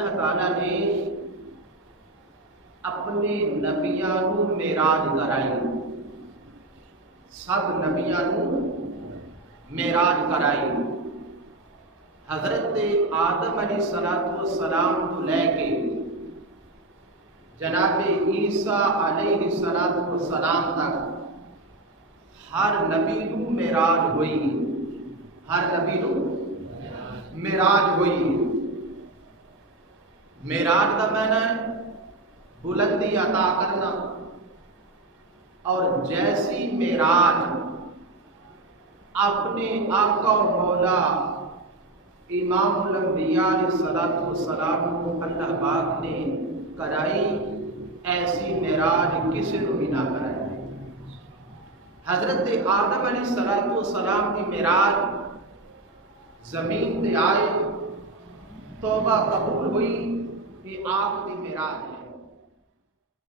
اللہ تعالیٰ نے اپنے نبیاں نو معراج کرائی، سب نبیاں نو معراج کرائی۔ حضرت آدم علیہ السلام تو لے کے جناب عیسیٰ علیہ السلام تک ہر نبی نو معراج ہوئی، ہر نبی نو معراج ہوئی۔ معراج کا معنی ہے بلندی عطا کرنا، اور جیسی معراج اپنے آقا و مولا امام الانبیاء علیہ السلام کو اللہ پاک نے کرائی، ایسی معراج کسی کو بھی نہ کرائی۔ حضرت آدم علیہ السلام کی معراج زمین تے آئے، توبہ قبول ہوئی، یہ آپ کی معراج ہے۔